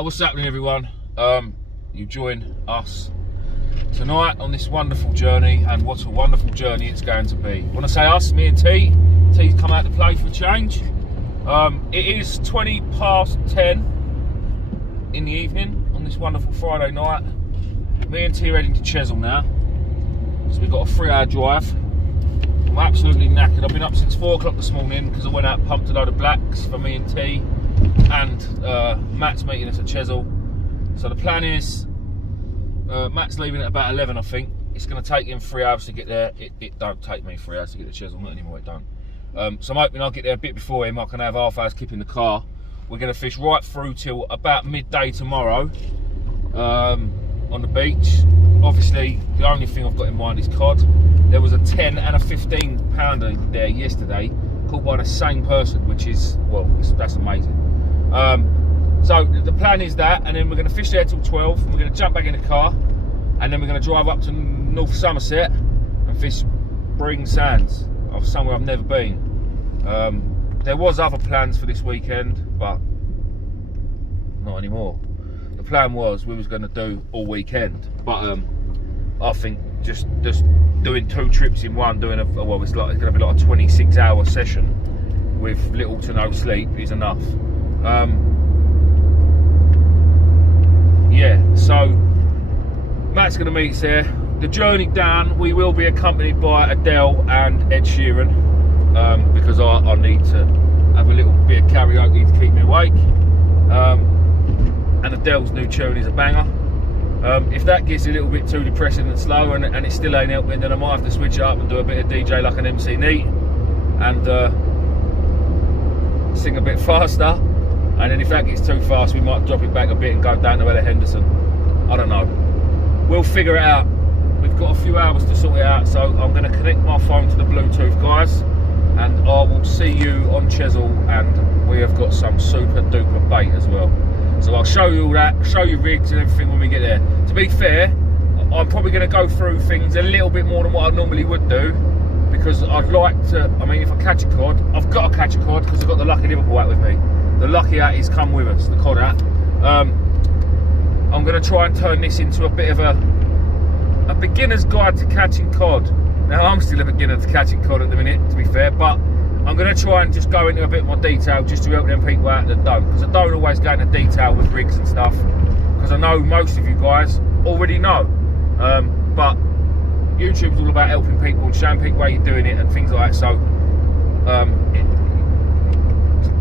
Right, what's happening, everyone? You join us tonight on this wonderful journey, and what a wonderful journey it's going to be. When I say us, me and T, T's come out to play for a change. It is 20 past 10 in the evening on this wonderful Friday night. Me and T are heading to Chesil now, so we've got a 3-hour drive. I'm absolutely knackered. I've been up since 4 o'clock this morning because I went out and pumped a load of blacks for me and T, and Matt's meeting us at Chesil. So the plan is, Matt's leaving at about 11, I think. It's going to take him 3 hours to get there. It don't take me 3 hours to get to Chesil, not anymore, it don't. So I'm hoping I'll get there a bit before him. I can have half hour's kip in the car. We're going to fish right through till about midday tomorrow on the beach. Obviously, the only thing I've got in mind is cod. There was a 10 and a 15 pounder there yesterday, caught by the same person, which is, well, that's amazing. So the plan is that, and then we're going to fish there till 12, and we're going to jump back in the car, and then we're going to drive up to North Somerset and fish Spring Sands, of somewhere I've never been. There was other plans for this weekend, but not anymore. The plan was we was going to do all weekend, but I think just doing 2 trips in one, doing it's going to be like a 26-hour session with little to no sleep is enough. Yeah, so Matt's going to meet us there. The journey down, we will be accompanied by Adele and Ed Sheeran, because I need to have a little bit of karaoke to keep me awake. And Adele's new tune is a banger. If that gets a little bit too depressing and slow, and it still ain't helping, then I might have to switch it up and do a bit of DJ like an MC Neat, and sing a bit faster. And then if that gets too fast, we might drop it back a bit and go down to Ella Henderson. I don't know. We'll figure it out. We've got a few hours to sort it out, so I'm going to connect my phone to the Bluetooth, guys, and I will see you on Chesil, and we have got some super duper bait as well. So I'll show you all that, show you rigs and everything when we get there. To be fair, I'm probably going to go through things a little bit more than what I normally would do, because I'd like to, I mean, if I catch a cod, I've got to catch a cod because I've got the Lucky Liverpool hat with me. The Lucky hat is come with us, the cod hat. I'm going to try and turn this into a bit of a beginner's guide to catching cod. Now, I'm still a beginner to catching cod at the minute, to be fair, but I'm going to try and just go into a bit more detail just to help them people out that don't, because I don't always go into detail with rigs and stuff, because I know most of you guys already know. But YouTube's all about helping people and showing people how you're doing it and things like that. So,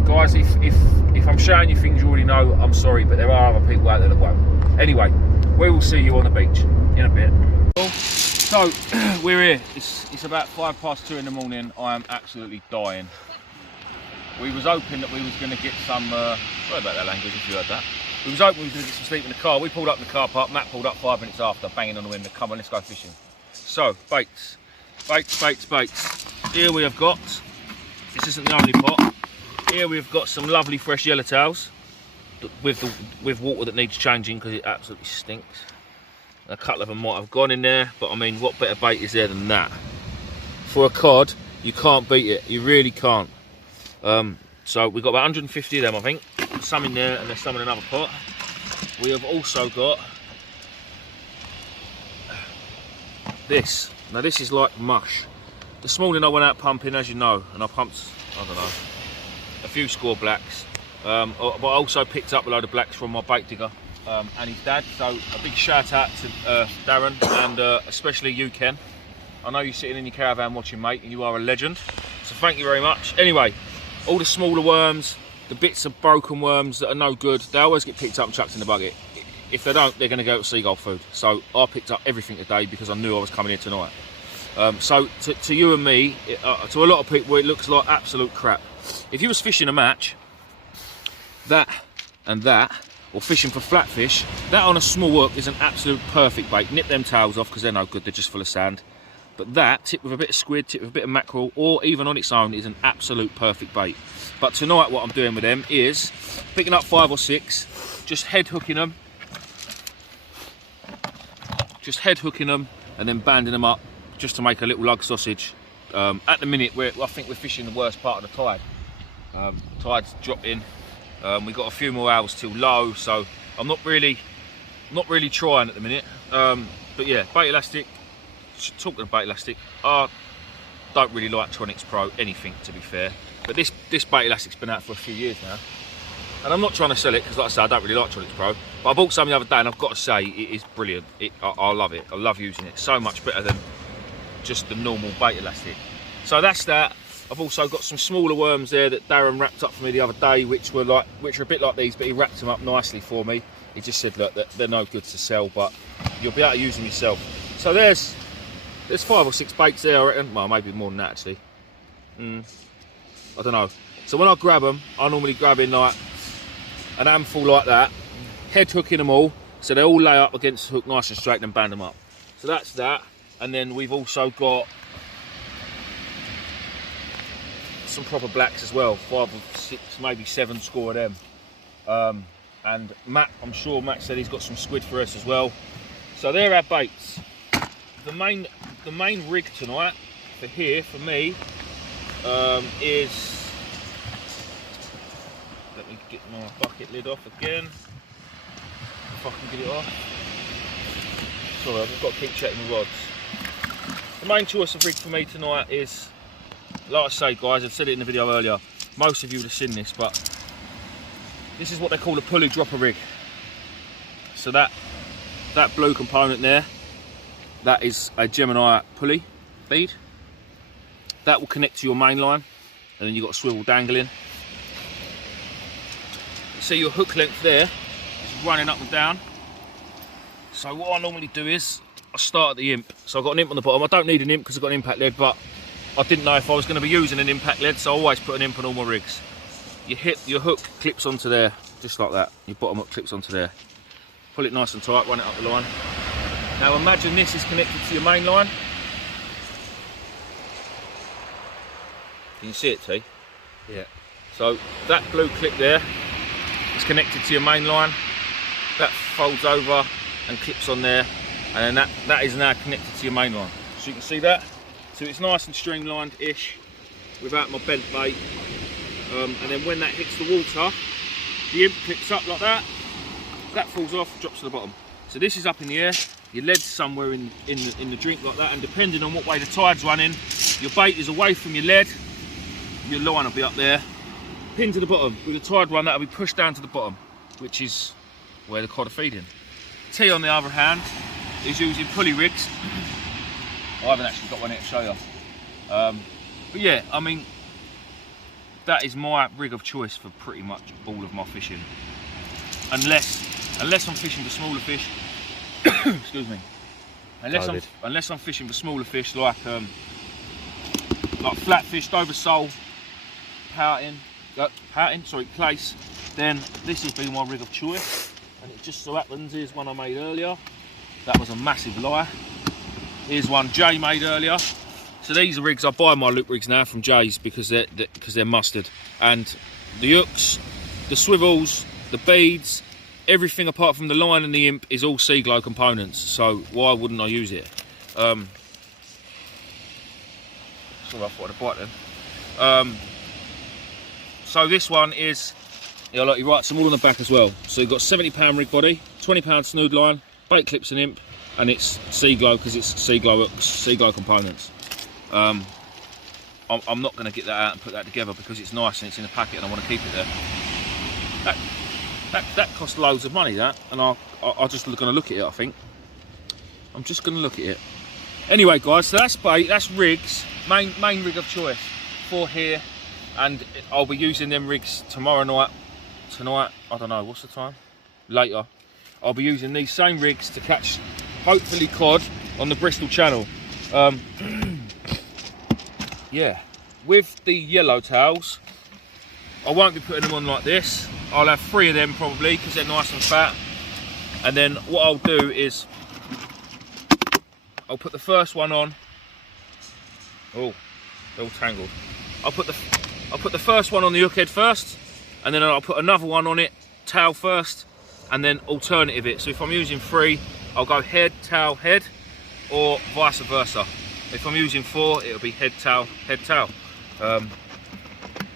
guys, if I'm showing you things you already know, I'm sorry, but there are other people out there that won't. Anyway, we will see you on the beach in a bit. So, we're here. It's about 5 past 2 in the morning. I am absolutely dying. We was hoping that we was going to get some, sorry about that language if you heard that. We was hoping we was going to get some sleep in the car. We pulled up in the car park. Matt pulled up 5 minutes after, banging on the window. Come on, let's go fishing. So, baits. Here we have got, this isn't the only pot. Here we've got some lovely fresh yellowtails with water that needs changing because it absolutely stinks. A couple of them might have gone in there, but I mean, what better bait is there than that? For a cod, you can't beat it. You really can't. So we've got about 150 of them, I think. Some in there, and there's some in another pot. We have also got this. Now this is like mush. This morning I went out pumping, as you know, and I pumped, I don't know, a few score blacks, but I also picked up a load of blacks from my bait digger and his dad. So a big shout out to Darren, and especially you, Ken. I know you're sitting in your caravan watching, mate, and you are a legend, so thank you very much. Anyway, all the smaller worms, the bits of broken worms that are no good, they always get picked up and chucked in the bucket. If they don't, they're going to go to seagull food. So I picked up everything today because I knew I was coming here tonight. So to you and me, to a lot of people, it looks like absolute crap. If you was fishing a match, that and that, or fishing for flatfish, that on a small work is an absolute perfect bait. Nip them tails off because they're no good, they're just full of sand. But that, tipped with a bit of squid, tipped with a bit of mackerel, or even on its own, is an absolute perfect bait. But tonight what I'm doing with them is picking up 5 or 6, just head hooking them, and then banding them up just to make a little lug sausage. At the minute, I think we're fishing the worst part of the tide. Tide's dropping. We've got a few more hours till low, so I'm not really trying at the minute. But yeah, bait elastic. Talking of bait elastic, I don't really like Tronix Pro anything, to be fair. But this bait elastic's been out for a few years now, and I'm not trying to sell it because, like I say, I don't really like Tronix Pro. But I bought some the other day, and I've got to say it is brilliant. I love it. I love using it. So much better than just the normal bait elastic. So that's that. I've also got some smaller worms there that Darren wrapped up for me the other day, which are a bit like these, but he wrapped them up nicely for me. He just said, look, that they're no good to sell, but you'll be able to use them yourself. So there's 5 or 6 baits there, I reckon. Well, maybe more than that actually. I don't know. So when I grab them, I normally grab in like an handful like that, head hooking them all, so they all lay up against the hook nice and straight, and then band them up. So that's that. And then we've also got some proper blacks as well, 5 or 6, maybe 7 score of them. And Matt, I'm sure Matt said he's got some squid for us as well. So there are our baits. The main rig tonight for me is, let me get my bucket lid off again, if I can get it off. Sorry, I've got to keep checking the rods. The main choice of rig for me tonight is, like I say guys, I've said it in the video earlier, most of you would have seen this, but this is what they call a pulley dropper rig. So that blue component there, that is a Gemini pulley feed. That will connect to your main line, and then you've got a swivel dangling. You see your hook length there is running up and down. So what I normally do is I start at the imp. So I've got an imp on the bottom. I don't need an imp because I've got an impact lead, but I didn't know if I was going to be using an impact lead, so I always put an imp on all my rigs. Your hook clips onto there, just like that. Your bottom hook clips onto there. Pull it nice and tight, run it up the line. Now imagine this is connected to your main line. You can see it, T? Yeah. So that blue clip there is connected to your main line. That folds over and clips on there, and then that is now connected to your main line. So you can see that. So it's nice and streamlined-ish without my bent bait. And then when that hits the water, the imp clips up like that. That falls off, drops to the bottom. So this is up in the air. Your lead's somewhere in the drink like that, and depending on what way the tide's running, your bait is away from your lead. Your line will be up there, pinned to the bottom. With the tide run, that'll be pushed down to the bottom, which is where the cod are feeding. T, on the other hand, is using pulley rigs. I haven't actually got one here to show you. But yeah, I mean, that is my rig of choice for pretty much all of my fishing. Unless I'm fishing for smaller fish. Excuse me. Unless I'm fishing for smaller fish like flatfish, Dover sole, plaice, then this has been my rig of choice. And it just so happens, here's one I made earlier. That was a massive lie. Here's one Jay made earlier. So these are rigs, I buy my loop rigs now from Jay's because they're mustard. And the hooks, the swivels, the beads, everything apart from the line and the imp is all sea glow components. So why wouldn't I use it? Sorry, I thought I'd bite them. So this one is, yeah, look, he writes them all on the back as well. So you've got £70 rig body, £20 snood line, bait clips and imp, and it's sea glow because it's sea glow hooks, sea glow components. I'm not going to get that out and put that together because it's nice and it's in a packet and I want to keep it there. That cost loads of money, that, and I'm just going to look at it. I think I'm just going to look at it. Anyway, guys, so that's bait, that's rigs, main rig of choice for here, and I'll be using them rigs tomorrow night. Tonight, I don't know, what's the time? Later, I'll be using these same rigs to catch, hopefully, cod on the Bristol Channel. Yeah, with the yellowtails, I won't be putting them on like this. I'll have 3 of them probably because they're nice and fat. And then what I'll do is I'll put the first one on. Oh, they're all tangled. I'll put the first one on the hook head first, and then I'll put another one on it, tail first, and then alternative it. So if I'm using 3, I'll go head, tail, head, or vice versa. If I'm using 4, it'll be head, tail, head, tail.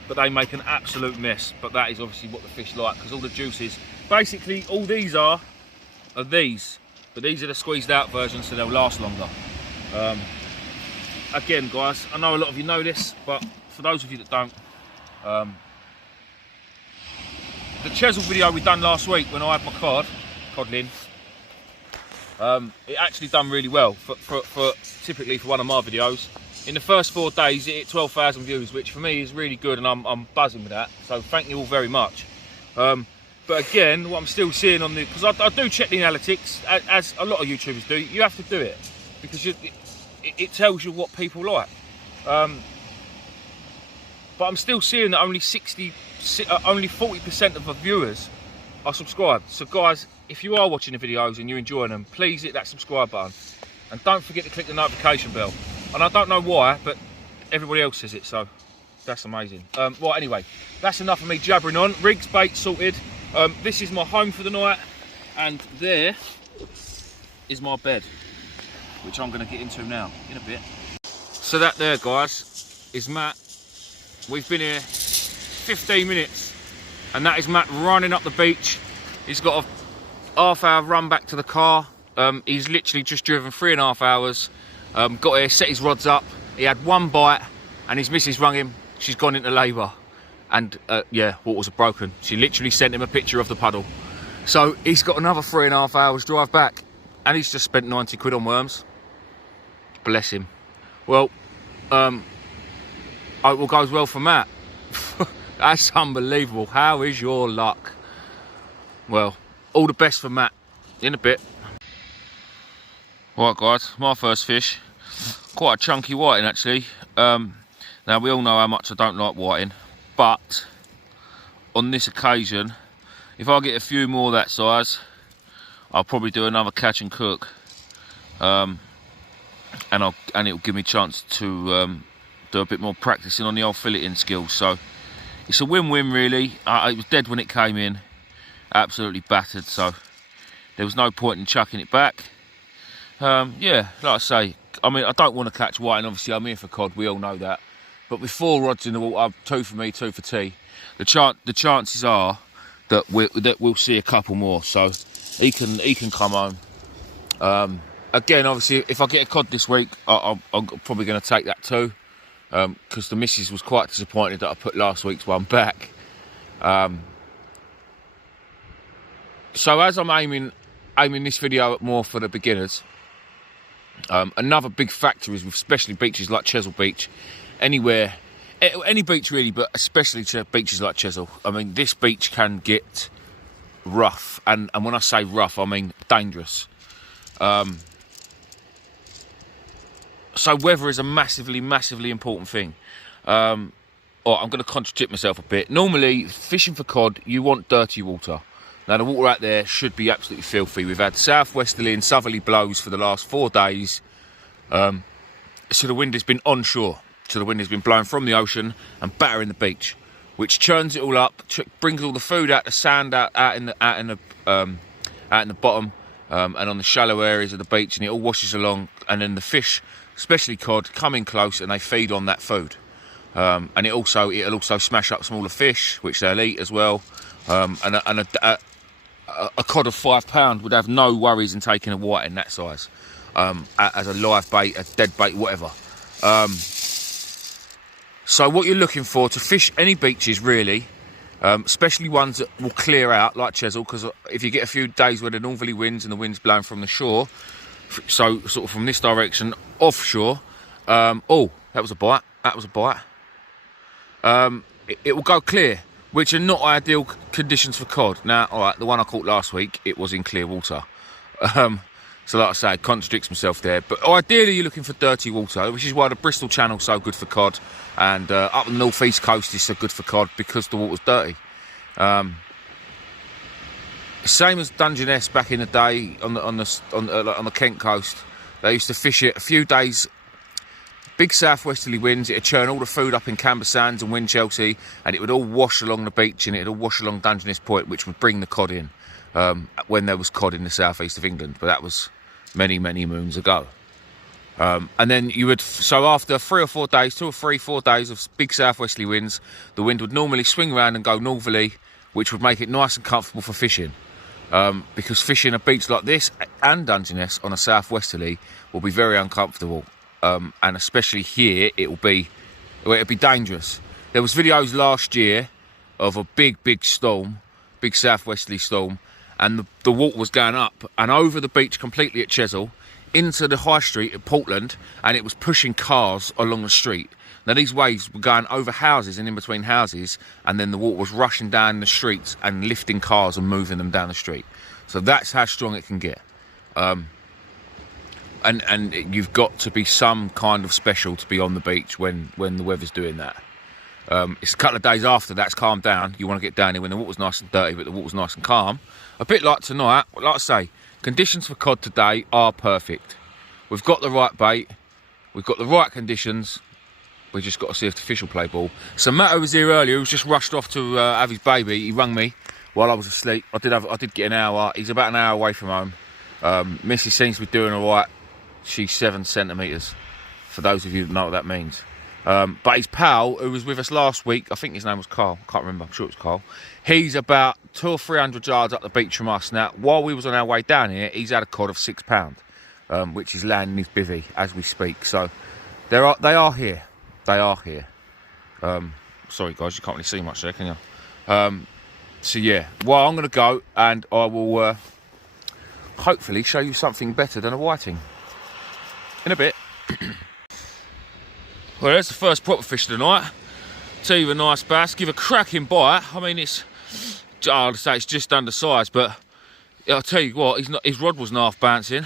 But they make an absolute mess. But that is obviously what the fish like, because all the juices, basically all these are these, but these are the squeezed out versions, so they'll last longer. Again, guys, I know a lot of you know this, but for those of you that don't, the chesil video we done last week when I had my codling, it actually done really well for typically for one of my videos. In the first 4 days, it hit 12,000 views, which for me is really good, and I'm buzzing with that. So thank you all very much. But again, what I'm still seeing on the, because I do check the analytics, as a lot of YouTubers do. You have to do it because it tells you what people like. But I'm still seeing that only 40% of the viewers are subscribed. So guys, if you are watching the videos and you're enjoying them, please hit that subscribe button, and don't forget to click the notification bell. And I don't know why, but everybody else says it, so that's amazing. Right, anyway, that's enough of me jabbering on. Rigs, bait sorted. This is my home for the night, and there is my bed, which I'm going to get into now in a bit. So that there, guys, is Matt. We've been here 15 minutes, and that is Matt running up the beach. He's got a half-hour run back to the car. He's literally just driven 3.5 hours. Got here, set his rods up. He had one bite, and his missus rung him. She's gone into labour, and yeah, waters are broken. She literally sent him a picture of the puddle. So he's got another 3.5 hours drive back, and he's just spent 90 quid on worms. Bless him. Well, hope all goes well for Matt. That's unbelievable. How is your luck? Well, all the best for Matt. In a bit. Right, guys, my first fish. Quite a chunky whiting, actually. Now, we all know how much I don't like whiting, but on this occasion, if I get a few more that size, I'll probably do another catch and cook, and it'll give me a chance to do a bit more practicing on the old filleting skills. So it's a win-win, really. It was dead when it came in, absolutely battered, so there was no point in chucking it back. Yeah, like I say, I mean, I don't want to catch whiting. Obviously, I'm here for cod. We all know that. But with 4 rods in the water, 2 for me, 2 for T, the chances are that we'll see a couple more. So he can come home. Again, obviously, if I get a cod this week, I'm probably going to take that too, because the missus was quite disappointed that I put last week's one back. So as I'm aiming this video at more for the beginners, another big factor is, with especially beaches like Chesil Beach, anywhere, any beach really, but especially beaches like Chesil. I mean, this beach can get rough, and when I say rough, I mean dangerous. So weather is a massively important thing. I'm going to contradict myself a bit. Normally, fishing for cod, you want dirty water. Now, the water out there should be absolutely filthy. We've had southwesterly and southerly blows for the last 4 days. So the wind has been onshore. So the wind has been blowing from the ocean and battering the beach, which churns it all up, brings all the food out, the sand out in the bottom, and on the shallow areas of the beach, and it all washes along. And then the fish, especially cod, come in close and they feed on that food. And it'll also smash up smaller fish, which they'll eat as well. And a cod of £5 would have no worries in taking a whiting that size, as a live bait, a dead bait, whatever. So what you're looking for to fish any beaches, really, especially ones that will clear out, like Chesil, because if you get a few days where the northerly winds and the wind's blowing from the shore, so sort of from this direction offshore, oh, that was a bite. It will go clear, which are not ideal conditions for cod. Now, all right, the one I caught last week, it was in clear water. So like I say, it contradicts myself there. But ideally, you're looking for dirty water, which is why the Bristol Channel's so good for cod. And up the north-east coast is so good for cod, because the water's dirty. Same as Dungeness back in the day on the Kent coast. They used to fish it a few days. Big southwesterly winds, it'd churn all the food up in Camber Sands and Winchelsea, and it would all wash along the beach, and it'd all wash along Dungeness Point, which would bring the cod in, when there was cod in the southeast of England. But that was many moons ago. And then so after 3 or 4 days, 2 or 3, 4 days of big southwesterly winds, the wind would normally swing around and go northerly, which would make it nice and comfortable for fishing. Because fishing a beach like this and Dungeness on a southwesterly will be very uncomfortable, and especially here it'll be dangerous. There was videos last year of a big storm, big southwesterly storm, and the water was going up and over the beach completely at Chesil into the high street at Portland, and it was pushing cars along the street. Now these waves were going over houses and in between houses, and then the water was rushing down the streets and lifting cars and moving them down the street. So that's how strong it can get. And you've got to be some kind of special to be on the beach when the weather's doing that. It's a couple of days after that's calmed down. You want to get down here when the water's nice and dirty, but the water's nice and calm. A bit like tonight. Like I say, conditions for cod today are perfect. We've got the right bait. We've got the right conditions. We just got to see if the fish will play ball. So Matto was here earlier. He was just rushed off to have his baby. He rang me while I was asleep. I did get an hour. He's about an hour away from home. Missy seems to be doing all right. She's 7 centimetres, for those of you that know what that means. But his pal, who was with us last week, I think his name was Carl. I can't remember. I'm sure it was Carl. He's about 200 or 300 yards up the beach from us. Now, while we was on our way down here, he's had a cod of £6, which is landing his bivvy as we speak. So they are here. They are here. Sorry guys, you can't really see much there, can you? So yeah, well, I'm going to go and I will hopefully show you something better than a whiting in a bit. Well, there's the first proper fish of the night. Tell you a nice bass, give a cracking bite. I mean, I'd say it's just undersized, but I'll tell you what, his rod wasn't half bouncing.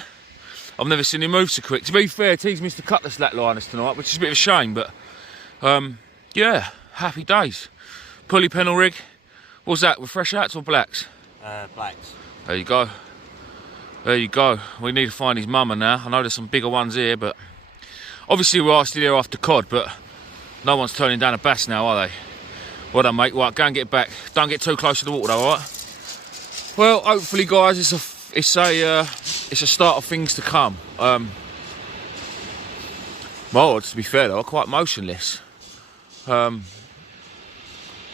I've never seen him move so quick. To be fair, T's missed a couple of slack liners tonight, which is a bit of a shame, but yeah, happy days. Pulley pennel rig. What's that, with fresh outs or blacks? Blacks. There you go. There you go. We need to find his mama now. I know there's some bigger ones here, but obviously we are still here after cod, but no one's turning down a bass now, are they? Well done, mate. Right, go and get back. Don't get too close to the water though, alright? Well, hopefully guys, it's a start of things to come. My odds, to be fair though, are quite motionless. I'm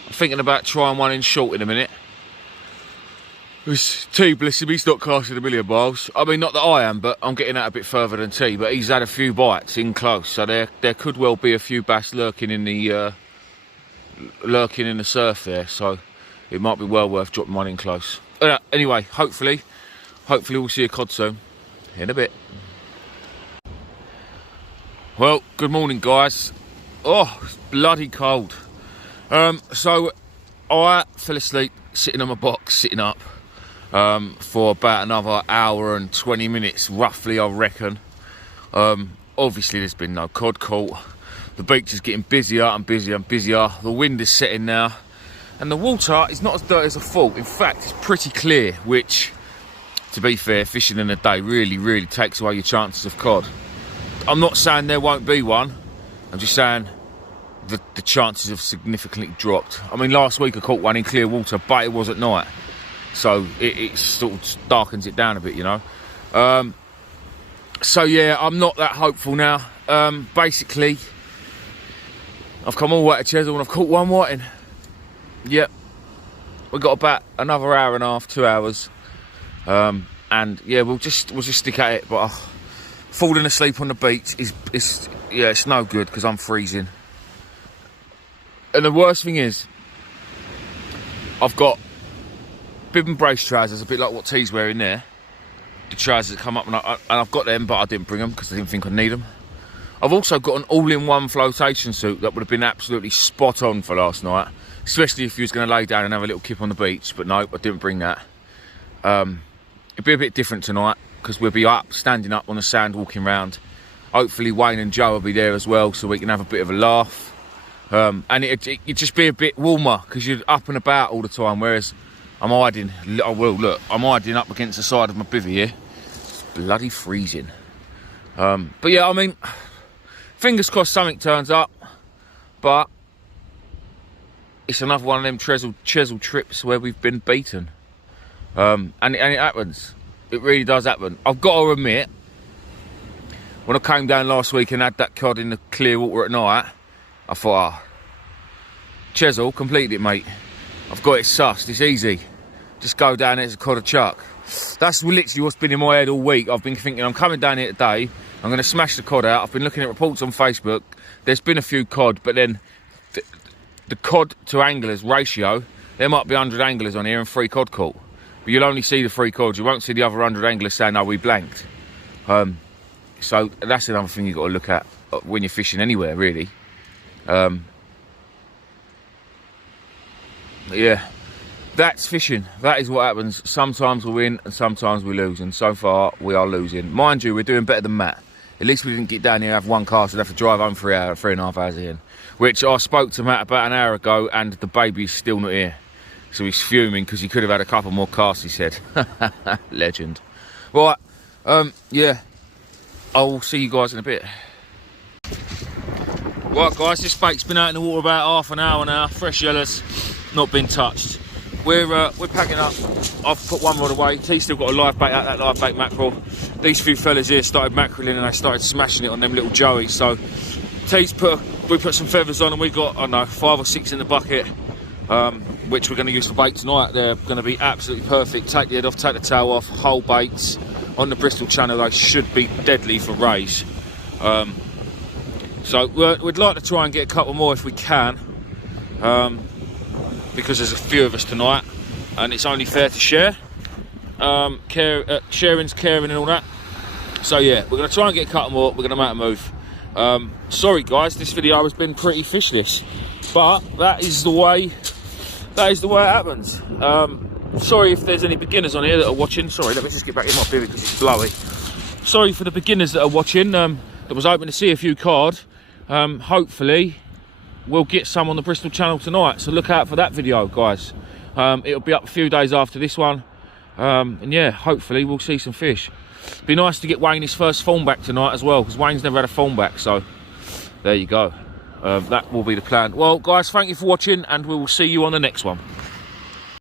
thinking about trying one in short in a minute. T, bless him, he's not casting a million miles. I mean, not that I am, but I'm getting out a bit further than T, but he's had a few bites in close, so there could well be a few bass lurking in the surf there, so it might be well worth dropping one in close. Anyway, hopefully we'll see a cod soon. In a bit. Well, good morning guys. Oh, it's bloody cold. So I fell asleep sitting on my box, sitting up for about another hour and 20 minutes roughly, I reckon. Obviously there's been no cod caught. The beach is getting busier and busier and busier. The wind is setting now, and the water is not as dirty as I thought. In fact, it's pretty clear, which, to be fair, fishing in a day really takes away your chances of cod. I'm not saying there won't be one. I'm just saying the chances have significantly dropped. I mean, last week I caught one in clear water, but it was at night, so it sort of darkens it down a bit, you know. So yeah, I'm not that hopeful now. Basically, I've come all the way to Chesil and I've caught one whiting. Yep, we've got about another hour and a half, 2 hours, and yeah, we'll just stick at it. But falling asleep on the beach it's no good because I'm freezing. And the worst thing is, I've got bib and brace trousers, a bit like what T's wearing there. The trousers that come up, and I've got them, but I didn't bring them because I didn't think I'd need them. I've also got an all-in-one flotation suit that would have been absolutely spot on for last night, especially if you was going to lay down and have a little kip on the beach, but no, I didn't bring that. It'll be a bit different tonight because we'll be standing up on the sand, walking around. Hopefully Wayne and Joe will be there as well, so we can have a bit of a laugh. And it'd just be a bit warmer because you're up and about all the time, whereas I'm hiding. Oh, well, look, I'm hiding up against the side of my bivvy here. It's bloody freezing. But yeah, I mean, fingers crossed something turns up, but it's another one of them Chesil trips where we've been beaten. And it happens. It really does happen. I've got to admit, when I came down last week and had that cod in the clear water at night, I thought, Chesil, completed it, mate. I've got it sussed. It's easy. Just go down there, it's a cod of chuck. That's literally what's been in my head all week. I've been thinking, I'm coming down here today, I'm going to smash the cod out. I've been looking at reports on Facebook. There's been a few cod, but then the cod to anglers ratio, there might be 100 anglers on here and 3 cod caught. But you'll only see the 3 cod. You won't see the other 100 anglers saying, no, we blanked. So that's another thing you've got to look at when you're fishing anywhere, really. Yeah, that's fishing. That is what happens. Sometimes we win and sometimes we lose, and so far we are losing. Mind you, we're doing better than Matt. At least we didn't get down here and have one cast and have to drive home for 3.5 hours in. Which I spoke to Matt about an hour ago, and the baby's still not here. So he's fuming because he could have had a couple more casts, he said. Legend. Right, yeah, I'll see you guys in a bit. Right guys, this bait's been out in the water about half an hour now. Fresh yellows, not been touched. We're packing up. I've put one rod away. T's still got a live bait out, that live bait mackerel. These few fellas here started mackerelling and they started smashing it on them little joeys. So T's we put some feathers on and we got, I don't know, 5 or 6 in the bucket, which we're going to use for bait tonight. They're going to be absolutely perfect. Take the head off, take the tail off, whole baits. On the Bristol Channel, they should be deadly for rays. So we'd like to try and get a couple more if we can, because there's a few of us tonight and it's only fair to share. Sharing's caring and all that. So yeah, we're going to try and get a couple more. We're going to make a move. Sorry guys, this video has been pretty fishless, but that is the way it happens. Sorry if there's any beginners on here that are watching. Sorry, let me just get back in my beard because it's blowy. Sorry for the beginners that are watching, that was hoping to see a few cod. Hopefully we'll get some on the Bristol Channel tonight, so look out for that video guys. It'll be up a few days after this one, and yeah, hopefully we'll see some fish. Be nice to get Wayne his first fawn back tonight as well, because Wayne's never had a fawn back, so there you go. That will be the plan. Well guys, thank you for watching and we will see you on the next one.